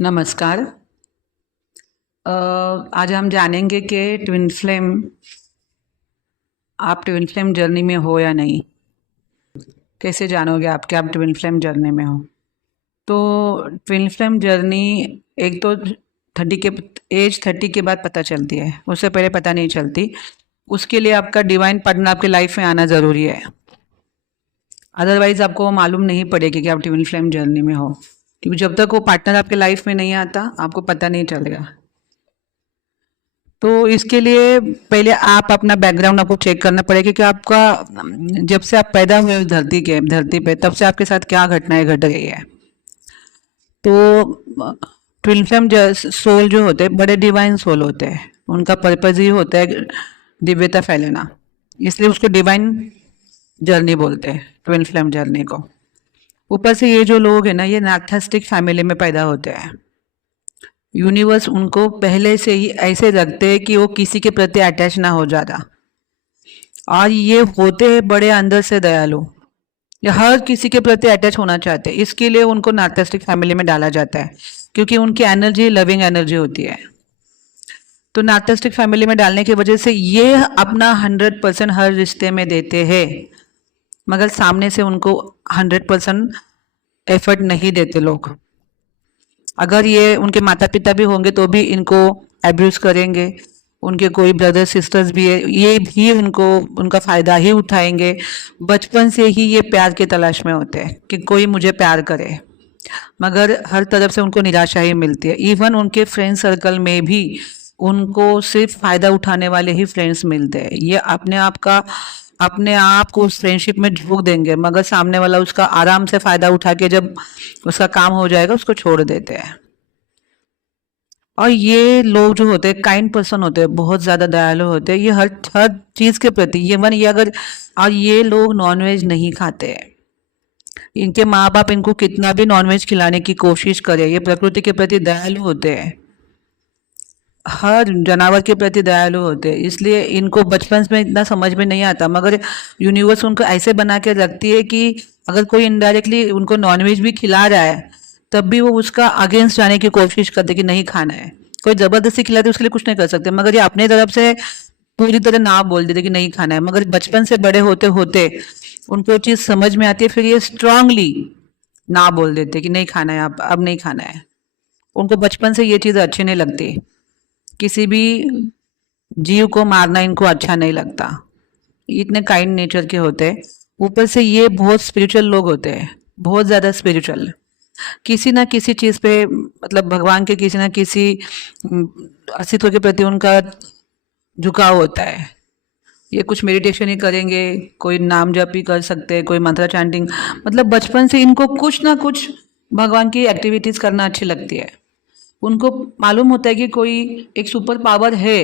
नमस्कार। आज हम जानेंगे कि आप ट्विन फ्लेम जर्नी में हो या नहीं। कैसे जानोगे आप कि आप ट्विन फ्लेम जर्नी में हो? तो ट्विन फ्लेम जर्नी एक तो 30 के बाद पता चलती है, उससे पहले पता नहीं चलती। उसके लिए आपका डिवाइन पार्टनर आपके लाइफ में आना ज़रूरी है, अदरवाइज आपको मालूम नहीं पड़ेगी कि आप ट्विन फ्लेम जर्नी में हो, क्योंकि जब तक वो पार्टनर आपके लाइफ में नहीं आता आपको पता नहीं चलेगा। तो इसके लिए पहले आप अपना बैकग्राउंड आपको चेक करना पड़ेगा कि आपका जब से आप पैदा हुए उस धरती पे तब से आपके साथ क्या घटनाएं घट रही है। तो ट्विन फ्लेम सोल जो होते हैं बड़े डिवाइन सोल होते हैं, उनका पर्पज ही होता है दिव्यता फैलाना, इसलिए उसको डिवाइन जर्नी बोलते हैं, ट्विन फ्लेम जर्नी को। ऊपर से ये जो लोग हैं ना, ये नार्थेस्टिक फैमिली में पैदा होते हैं। यूनिवर्स उनको पहले से ही ऐसे रखते हैं कि वो किसी के प्रति अटैच ना हो ज़्यादा, और ये होते हैं बड़े अंदर से दयालु, ये हर किसी के प्रति अटैच होना चाहते हैं। इसके लिए उनको नार्सिसिस्टिक फैमिली में डाला जाता है, क्योंकि उनकी एनर्जी लविंग एनर्जी होती है। तो नार्सिसिस्टिक फैमिली में डालने की वजह से ये अपना 100% हर रिश्ते में देते हैं, मगर सामने से उनको 100% एफर्ट नहीं देते लोग। अगर ये उनके माता पिता भी होंगे तो भी इनको एब्यूज करेंगे, उनके कोई ब्रदर सिस्टर्स भी है ये भी उनको उनका फ़ायदा ही उठाएंगे। बचपन से ही ये प्यार की तलाश में होते हैं कि कोई मुझे प्यार करे, मगर हर तरफ से उनको निराशा ही मिलती है। इवन उनके फ्रेंड सर्कल में भी उनको सिर्फ फ़ायदा उठाने वाले ही फ्रेंड्स मिलते हैं। ये अपने आप को उस फ्रेंडशिप में झोंक देंगे, मगर सामने वाला उसका आराम से फ़ायदा उठा के जब उसका काम हो जाएगा उसको छोड़ देते हैं। और ये लोग जो होते हैं काइंड पर्सन होते हैं, बहुत ज़्यादा दयालु होते हैं, ये हर हर चीज़ के प्रति ये अगर, और ये लोग नॉनवेज नहीं खाते हैं। इनके माँ बाप इनको कितना भी नॉनवेज खिलाने की कोशिश करे, ये प्रकृति के प्रति दयालु होते हैं, हर जानवर के प्रति दयालु होते हैं। इसलिए इनको बचपन में इतना समझ में नहीं आता, मगर यूनिवर्स उनको ऐसे बना के रखती है कि अगर कोई इनडायरेक्टली उनको नॉनवेज भी खिला रहा है तब भी वो उसका अगेंस्ट जाने की कोशिश करते कि नहीं खाना है। कोई ज़बरदस्ती खिलाते उसके लिए कुछ नहीं कर सकते, मगर ये अपने तरफ से पूरी तरह ना बोल देते कि नहीं खाना है। मगर बचपन से बड़े होते होते उनको चीज़ समझ में आती है, फिर ये स्ट्रांगली ना बोल देते कि नहीं खाना है, अब नहीं खाना है। उनको बचपन से ये चीज़ अच्छी नहीं लगती, किसी भी जीव को मारना इनको अच्छा नहीं लगता। इतने काइंड नेचर के होते हैं। ऊपर से ये बहुत स्पिरिचुअल लोग होते हैं, बहुत ज़्यादा स्पिरिचुअल। किसी ना किसी चीज़ पे, मतलब भगवान के किसी ना किसी अस्तित्व के प्रति उनका झुकाव होता है। ये कुछ मेडिटेशन ही करेंगे, कोई नाम जप ही कर सकते हैं, कोई मंत्र चैंटिंग, मतलब बचपन से इनको कुछ ना कुछ भगवान की एक्टिविटीज़ करना अच्छी लगती है। उनको मालूम होता है कि कोई एक सुपर पावर है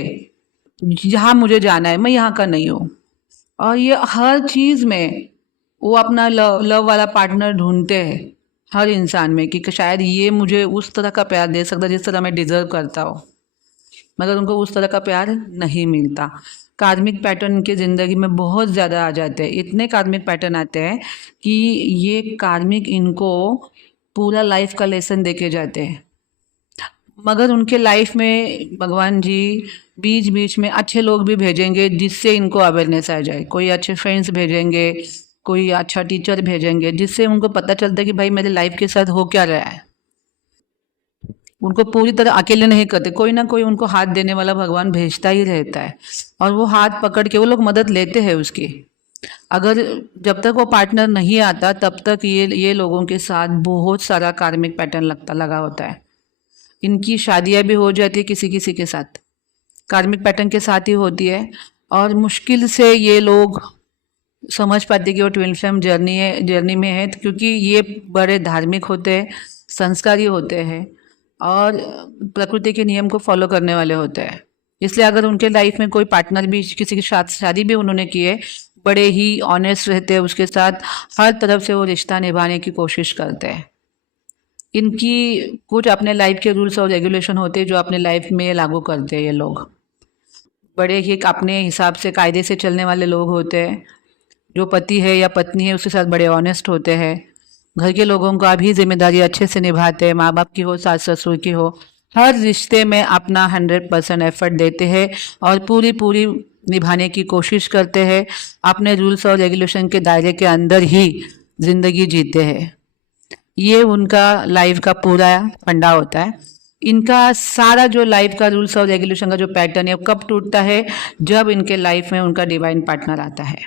जहाँ मुझे जाना है, मैं यहाँ का नहीं हूँ। और ये हर चीज़ में वो अपना लव वाला पार्टनर ढूंढते हैं हर इंसान में, कि शायद ये मुझे उस तरह का प्यार दे सकता जिस तरह मैं डिजर्व करता हूँ, मगर उनको उस तरह का प्यार नहीं मिलता। कार्मिक पैटर्न इनकी ज़िंदगी में बहुत ज़्यादा आ जाते हैं, इतने कार्मिक पैटर्न आते हैं कि ये कार्मिक इनको पूरा लाइफ का लेसन दे के जाते हैं। मगर उनके लाइफ में भगवान जी बीच बीच में अच्छे लोग भी भेजेंगे जिससे इनको अवेयरनेस आ जाए। कोई अच्छे फ्रेंड्स भेजेंगे, कोई अच्छा टीचर भेजेंगे, जिससे उनको पता चलता है कि भाई मेरे लाइफ के साथ हो क्या रहा है। उनको पूरी तरह अकेले नहीं करते, कोई ना कोई उनको हाथ देने वाला भगवान भेजता ही रहता है, और वो हाथ पकड़ के वो लोग मदद लेते हैं उसकी। अगर जब तक वो पार्टनर नहीं आता तब तक ये लोगों के साथ बहुत सारा कार्मिक पैटर्न लगा होता है। इनकी शादियां भी हो जाती है किसी किसी के साथ, कार्मिक पैटर्न के साथ ही होती है। और मुश्किल से ये लोग समझ पाते कि वो ट्विन फ्लेम जर्नी में है, क्योंकि ये बड़े धार्मिक होते हैं, संस्कारी होते हैं, और प्रकृति के नियम को फॉलो करने वाले होते हैं। इसलिए अगर उनके लाइफ में कोई पार्टनर भी, किसी के साथ शादी भी उन्होंने की है, बड़े ही ऑनेस्ट रहते हैं उसके साथ, हर तरफ से वो रिश्ता निभाने की कोशिश करते हैं। इनकी कुछ अपने लाइफ के रूल्स और रेगुलेशन होते हैं जो अपने लाइफ में लागू करते हैं। ये लोग बड़े ही अपने हिसाब से कायदे से चलने वाले लोग होते हैं। जो पति है या पत्नी है उसके साथ बड़े ऑनेस्ट होते हैं, घर के लोगों का भी जिम्मेदारी अच्छे से निभाते हैं, माँ बाप की हो, सास ससुर की हो, हर रिश्ते में अपना 100% एफर्ट देते हैं और पूरी पूरी निभाने की कोशिश करते हैं। अपने रूल्स और रेगुलेशन के दायरे के अंदर ही जिंदगी जीते हैं। ये उनका लाइफ का पूरा फंडा होता है। इनका सारा जो लाइफ का रूल्स और रेगुलेशन का जो पैटर्न है वो कब टूटता है? जब इनके लाइफ में उनका डिवाइन पार्टनर आता है।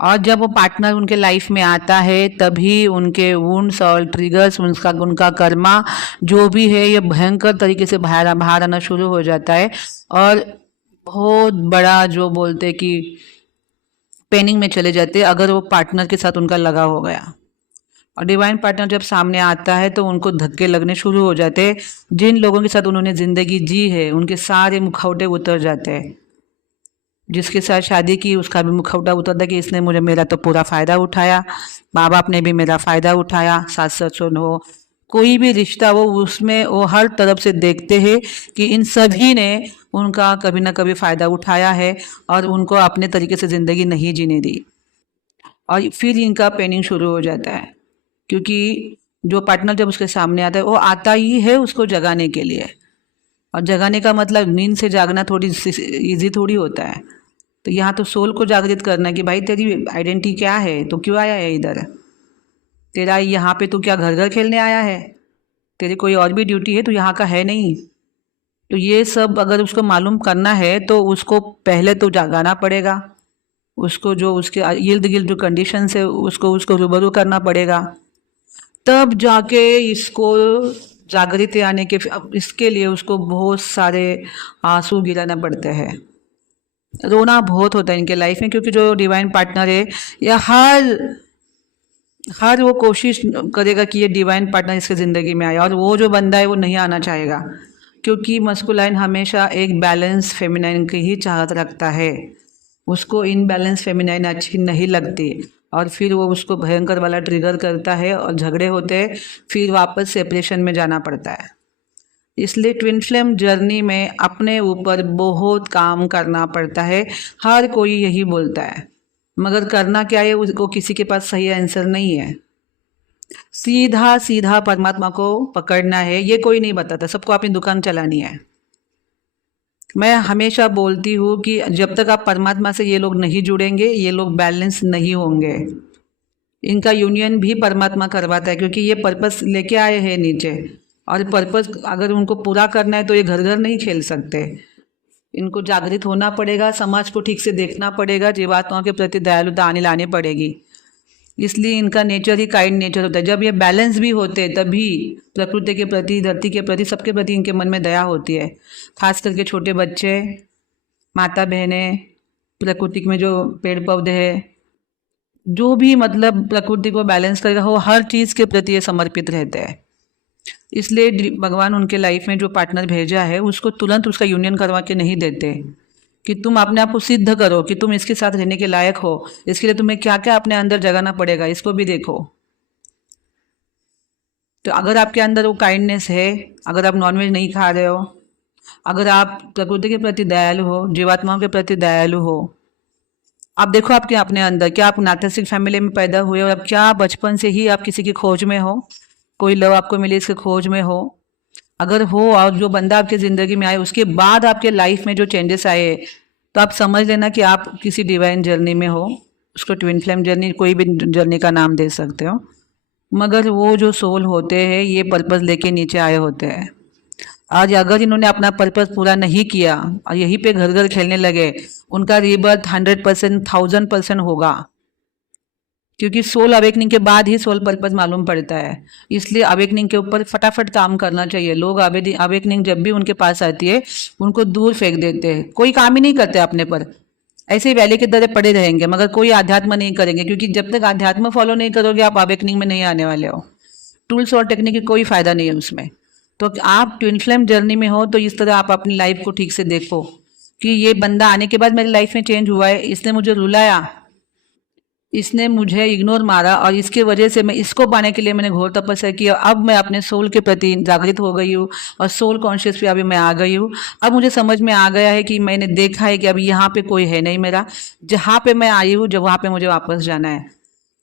और जब वो पार्टनर उनके लाइफ में आता है तभी उनके वुंड्स और ट्रिगर्स, उनका कर्मा जो भी है ये भयंकर तरीके से बाहर आना शुरू हो जाता है। और बहुत बड़ा जो बोलते कि पेनिंग में चले जाते अगर वो पार्टनर के साथ उनका लगा हो गया। और डिवाइन पार्टनर जब सामने आता है तो उनको धक्के लगने शुरू हो जाते हैं। जिन लोगों के साथ उन्होंने ज़िंदगी जी है उनके सारे मुखौटे उतर जाते हैं। जिसके साथ शादी की उसका भी मुखौटा उतरता कि इसने मेरा तो पूरा फ़ायदा उठाया, माँ बाप ने भी मेरा फ़ायदा उठाया, सास ससुर हो, कोई भी रिश्ता हो उसमें वो हर तरफ से देखते हैं कि इन सभी ने उनका कभी ना कभी फ़ायदा उठाया है और उनको अपने तरीके से ज़िंदगी नहीं जीने दी। और फिर इनका पेनिंग शुरू हो जाता है, क्योंकि जो पार्टनर जब उसके सामने आता है वो आता ही है उसको जगाने के लिए। और जगाने का मतलब नींद से जागना थोड़ी इजी थोड़ी होता है। तो यहाँ तो सोल को जागृत करना है कि भाई तेरी आइडेंटिटी क्या है, तो क्यों आया है इधर, तेरा यहाँ पे तू क्या घर घर खेलने आया है, तेरी कोई और भी ड्यूटी है, तो यहाँ का है नहीं। तो ये सब अगर उसको मालूम करना है तो उसको पहले तो जागाना पड़ेगा, उसको जो उसके इर्द गिर्द जो कंडीशन है उसको रूबरू करना पड़ेगा, तब जाके इसको जागृति आने के। इसके लिए उसको बहुत सारे आंसू गिराना पड़ते हैं, रोना बहुत होता है इनके लाइफ में, क्योंकि जो डिवाइन पार्टनर है या हर वो कोशिश करेगा कि ये डिवाइन पार्टनर इसके ज़िंदगी में आए, और वो जो बंदा है वो नहीं आना चाहेगा, क्योंकि मस्कुलाइन हमेशा एक बैलेंस फेमिनाइन की ही चाहत रखता है। उसको इनबैलेंस फेमिनाइन अच्छी नहीं लगती और फिर वो उसको भयंकर वाला ट्रिगर करता है और झगड़े होते हैं, फिर वापस सेपरेशन में जाना पड़ता है। इसलिए ट्विन फ्लेम जर्नी में अपने ऊपर बहुत काम करना पड़ता है। हर कोई यही बोलता है, मगर करना क्या है उसको किसी के पास सही आंसर नहीं है। सीधा सीधा परमात्मा को पकड़ना है, ये कोई नहीं बताता, सबको अपनी दुकान चलानी है। मैं हमेशा बोलती हूँ कि जब तक आप परमात्मा से ये लोग नहीं जुड़ेंगे ये लोग बैलेंस नहीं होंगे। इनका यूनियन भी परमात्मा करवाता है, क्योंकि ये पर्पस लेके आए हैं नीचे, और पर्पस अगर उनको पूरा करना है तो ये घर घर नहीं खेल सकते। इनको जागृत होना पड़ेगा, समाज को ठीक से देखना पड़ेगा, जीवात्माओं के प्रति दयालुता आने लानी पड़ेगी। इसलिए इनका नेचर ही काइंड नेचर होता है। जब ये बैलेंस भी होते हैं तभी प्रकृति के प्रति, धरती के प्रति, सबके प्रति इनके मन में दया होती है। खास करके छोटे बच्चे, माता बहनें, प्रकृति में जो पेड़ पौधे हैं, जो भी मतलब प्रकृति को बैलेंस करेगा वो हर चीज़ के प्रति ये समर्पित रहते हैं। इसलिए भगवान उनके लाइफ में जो पार्टनर भेजा है उसको तुरंत उसका यूनियन करवा के नहीं देते कि तुम अपने आप को सिद्ध करो कि तुम इसके साथ रहने के लायक हो। इसके लिए तुम्हें क्या क्या अपने अंदर जगाना पड़ेगा, इसको भी देखो। तो अगर आपके अंदर वो काइंडनेस है, अगर आप नॉनवेज नहीं खा रहे हो, अगर आप प्रकृति के प्रति दयालु हो, जीवात्माओं के प्रति दयालु हो, आप देखो आपके अपने अंदर क्या आप नाथसिक फैमिली में पैदा हुए और अब क्या बचपन से ही आप किसी की खोज में हो, कोई लव आपको मिले इसके खोज में हो, अगर हो और जो बंदा आपके ज़िंदगी में आए उसके बाद आपके लाइफ में जो चेंजेस आए, तो आप समझ लेना कि आप किसी डिवाइन जर्नी में हो। उसको ट्विन फ्लेम जर्नी, कोई भी जर्नी का नाम दे सकते हो, मगर वो जो सोल होते हैं ये पर्पस लेके नीचे आए होते हैं। आज अगर इन्होंने अपना पर्पस पूरा नहीं किया और यहीं पे घर घर खेलने लगे, उनका रीबर्थ 100%, 1000% होगा, क्योंकि सोल अवेकनिंग के बाद ही सोल पर्पस मालूम पड़ता है। इसलिए अवेकनिंग के ऊपर फटाफट काम करना चाहिए। लोग अवेकनिंग जब भी उनके पास आती है उनको दूर फेंक देते हैं, कोई काम ही नहीं करते अपने पर, ऐसे ही वैले की तरह पड़े रहेंगे, मगर कोई आध्यात्म नहीं करेंगे, क्योंकि जब तक आध्यात्म फॉलो नहीं करोगे आप अवेकनिंग में नहीं आने वाले हो। टूल्स और टेक्निक की कोई फ़ायदा नहीं है उसमें। तो आप ट्विन फ्लेम जर्नी में हो तो इस तरह आप अपनी लाइफ को ठीक से देखो कि ये बंदा आने के बाद मेरी लाइफ में चेंज हुआ है, इसने मुझे रुलाया, इसने मुझे इग्नोर मारा, और इसके वजह से मैं इसको पाने के लिए मैंने घोर तपस्या की, और अब मैं अपने सोल के प्रति जागृत हो गई हूँ और सोल कॉन्शियस पे अभी मैं आ गई हूँ। अब मुझे समझ में आ गया है कि मैंने देखा है कि अभी यहाँ पे कोई है नहीं मेरा, जहाँ पे मैं आई हूँ जब वहाँ पे मुझे वापस जाना है।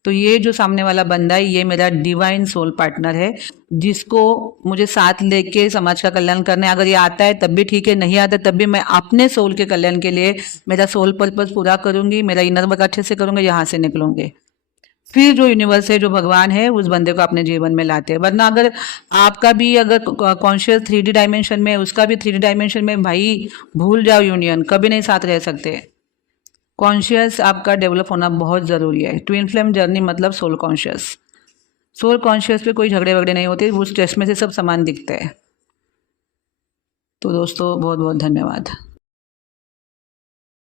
तो ये जो सामने वाला बंदा है ये मेरा डिवाइन सोल पार्टनर है, जिसको मुझे साथ लेके समाज का कल्याण करना है। अगर ये आता है तब भी ठीक है, नहीं आता तब भी मैं अपने सोल के कल्याण के लिए मेरा सोल पर्पस पूरा करूंगी, मेरा इनर वर्क अच्छे से करूंगी, यहाँ से निकलूंगी। फिर जो यूनिवर्स है, जो भगवान है, उस बंदे को अपने जीवन में लाते हैं। वरना अगर आपका भी अगर कॉन्शियस 3D डायमेंशन में, उसका भी 3D डायमेंशन में, भाई भूल जाओ, यूनियन कभी नहीं साथ रह सकते। कॉन्शियस आपका डेवलप होना बहुत ज़रूरी है। ट्विन फ्लेम जर्नी मतलब सोल कॉन्शियस। सोल कॉन्शियस पे कोई झगड़े वगड़े नहीं होते, उस टेस्ट में से सब समान दिखते हैं। तो दोस्तों बहुत बहुत धन्यवाद।